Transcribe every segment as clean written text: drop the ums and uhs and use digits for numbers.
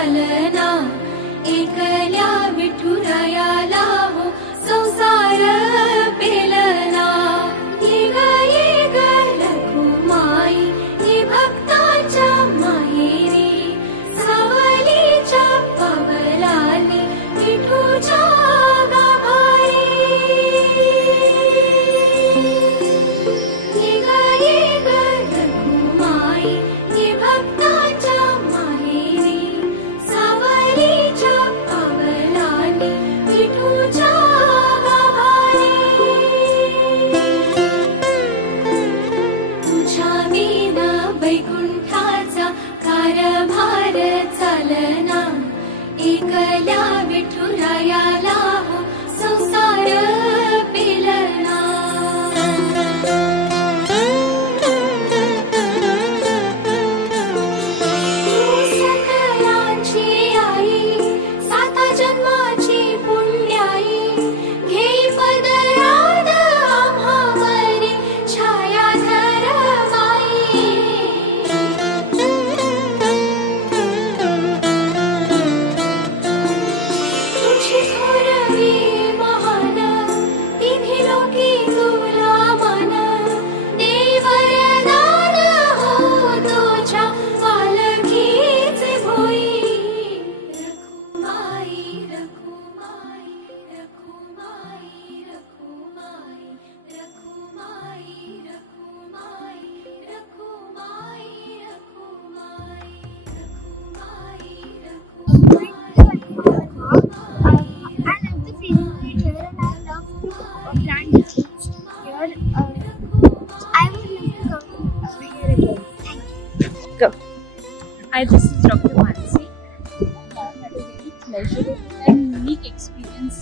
चालना एकल्या विठुरायाला हो संसार पेलना ये ग रखुमाई ये भक्ताच्या माहेरी सावलीच्या पावलांनी विठूच्या गाभारी ये ग रखुमाई ये भक्ताच्या माहेरी सावलीच्या पावलांनी विठूच्या गाभारी तुझ्या विना वैकुंठाचा कारभार चालना एकल्या विठुरायाला हो संसार पेलना सकलांची आई साता जन्माची पुण्याई घेई पदरात आम्हावरी छायाधर माई तुझी थोरवी महान तिन्ही लोकी तुला मन देई वरदान हो तुझ्या पालखीचे भोई Rakhumai Rakhumai Rakhumai Rakhumai Rakhumai Rakhumai Rakhumai Rakhumai Rakhumai I love the feeling here and I love to plant the trees here. I would love to come here again. Thank you. Go. Hi, this is Dr. Mansi. I had a very pleasurable and unique experience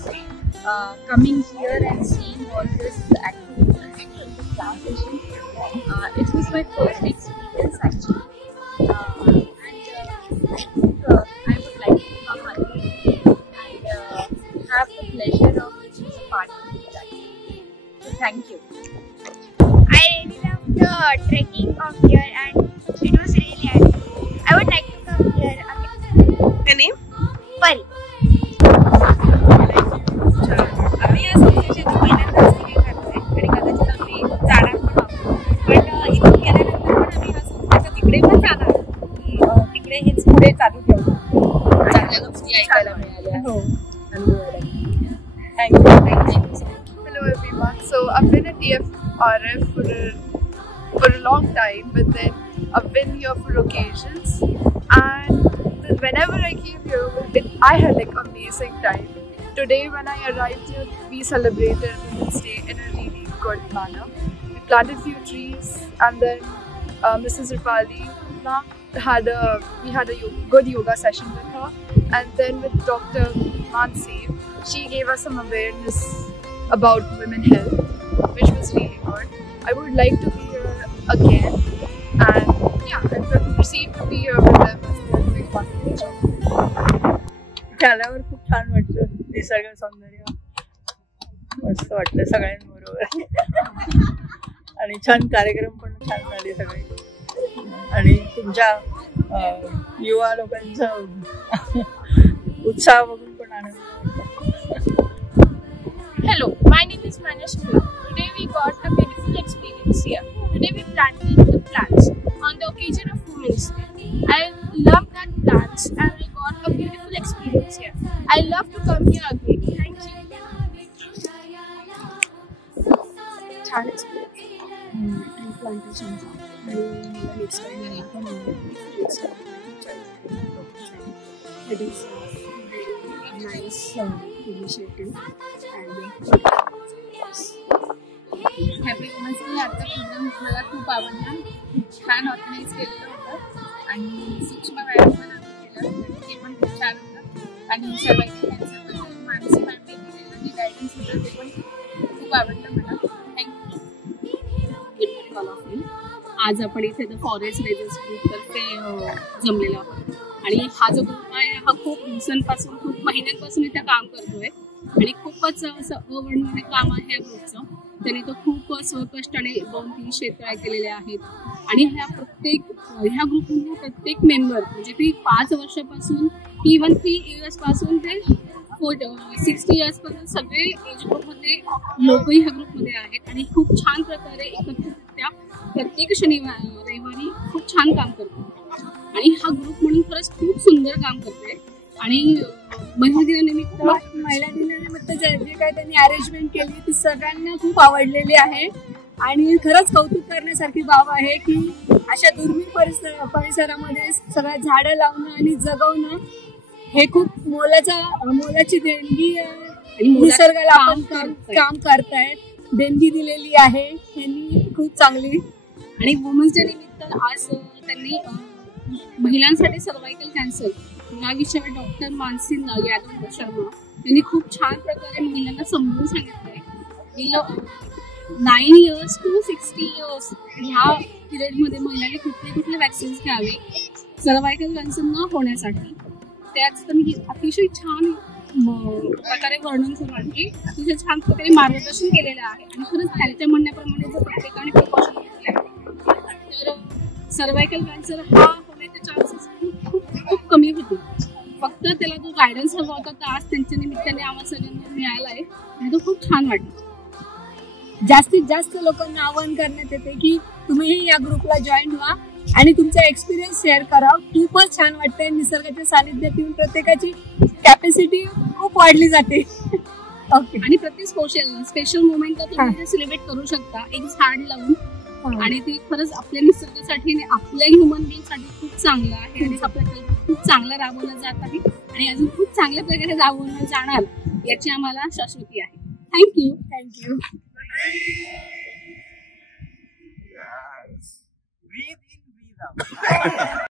coming here and seeing all this activity and the class session. It was my first experience actually. I would like to come again and have the pleasure of being a part of this activity. So thank you. I really loved the trekking of here and it was really helpful. I would like to come here again. The name? Pari. आम्ही या संस्थेची पहिल्यांदाच हे करतोय आणि कदाचित आम्ही जाणार पण आहोत पण इथून गेल्यानंतर पण आम्ही ह्या संस्थेच्या तिकडे पण जाणार की तिकडे हेच पुढे चालू ठेवू चांगल्या गोष्टी ऐकायला मिळाल्या हो. Thank you Hello everyone. So I've been at EFRF for a long time, but then I've been here for occasions. And whenever I came here, I had like amazing time. Today when I arrived here, we celebrated Women's Day in a really good manner. We planted few trees, and then Mrs. Rupali we had a good yoga session with her, and then with Dr. Mansi, she gave us some awareness about women health, which was really good. I would like to be here again, and yeah, I'm proceed to be here with them as they are doing wonderful job. आल्यावर खूप छान वाटतं निसर्ग सौंदर्य मस्त वाटलं सगळ्यांबरोबर आणि छान कार्यक्रम पण छान झाले सगळे आणि तुमच्या युवा लोकांचा उत्साह बघून पण आनंद वाटतो. Hello, my name is Manashwara. Today we got a beautiful experience here. Today we planted the plants on the occasion of Women's Day. I love that plants and I got a beautiful experience here. I love to come here again. Thank you. छान experience tree प्लांटेशनचा आणि मला next time यायला पण it is nice initiative and happy women's day आजचा programme मला खूप आवडला. खूप छान ऑर्गनाईज केलेलं होतं आणि सूक्ष्म मॅडम पण आम्ही केलं ते पण खूप छान होतं आणि सर्वांनी त्यांच्याबद्दल मानसी मॅमने दिलेलं जे गायडन्स होतं ते पण खूप आवडलं मला. थँक्यू. आज आपण इथे द फॉरेस्ट रेंजर्स ग्रुपतर्फे जमलेलो आहोत आणि हा जो ग्रुप आहे हा खूप दिवसांपासून खूप महिन्यांपासून इथे काम करतोय आणि खूपच असं अवर्णनीय काम आहे या ग्रुपचं. त्यांनी तो खूप स्वकष्टाने 2-3 शेततळे केलेले आहेत आणि ह्या ग्रुपमधील प्रत्येक मेंबर म्हणजे ती 5 वर्षापासून इव्हन 3 इयर्स पासून ते 60 इयर्स पर्यंत सगळे एज ग्रुपमध्ये लोकही ह्या ग्रुपमध्ये आहेत आणि खूप छान प्रकारे एकत्रितरित्या प्रत्येक रविवारी खूप छान काम करतो आणि हा ग्रुप म्हणून खरंच खूप सुंदर काम करतोय. आणि महिला दिनानिमित्त जे काय त्यांनी अरेंजमेंट केली ती सगळ्यांना खूप आवडलेली आहे आणि खरंच कौतुक करण्यासारखी बाब आहे की अशा दुर्मिळ परिसरामध्ये सगळ्या झाडं लावणं आणि जगवणं हे खूप मोलाची देणगी निसर्गाला आपण काम करतायत, देणगी दिलेली आहे. यांनी खूप चांगली. आणि वुमन्स डे निमित्त आज त्यांनी महिलांसाठी सर्वायकल कॅन्सर या विषयावर डॉक्टर मानसी यादव शर्मा यांनी खूप छान प्रकारे महिलांना समजून सांगितलंय. 9 इयर्स to 60 इयर्स ह्या पिरियडमध्ये महिलांनी कुठले वॅक्सिन्स घ्यावे सर्वायकल कॅन्सर न होण्यासाठी. त्याच त्यांनी अतिशय छान प्रकारे वर्णन करून की अतिशय छान प्रकारे मार्गदर्शन केलेलं आहे. आणि खरंच त्यांच्या म्हणण्याप्रमाणे जर प्रत्येकाने प्रिकॉशन घेतल्या तर सर्वायकल कॅन्सर हा होण्याचे चान्सेस खूप कमी होते. फक्त त्याला जो गायडन्स हवा होता तर आज त्यांच्या निमित्ताने आम्हाला सगळ्यांना मिळाला आहे आणि तो खूप छान वाटलं. जास्तीत जास्त लोकांना आवाहन करण्यात येते की तुम्हीही या ग्रुपला जॉईन व्हा आणि तुमचा एक्सपिरियन्स शेअर करा. खूपच छान वाटतंय. निसर्गाच्या सानिध्यात येऊन प्रत्येकाची कॅपॅसिटी खूप वाढली जाते. ओके. आणि प्रत्येक स्पेशल मोमेंटला तुम्ही सेलिब्रेट करू शकता एक झाड लावून आणि ते खरंच आपल्या निसर्गासाठी आणि आपल्या ह्युमन बिंगसाठी खूप चांगलं आहे आणि हा प्रकल्प खूप चांगला राबवला जात आहे आणि अजून खूप चांगल्या प्रकारे राबवलं जाणार याची आम्हाला शाश्वती आहे. Thank you. Breathe in, breathe out.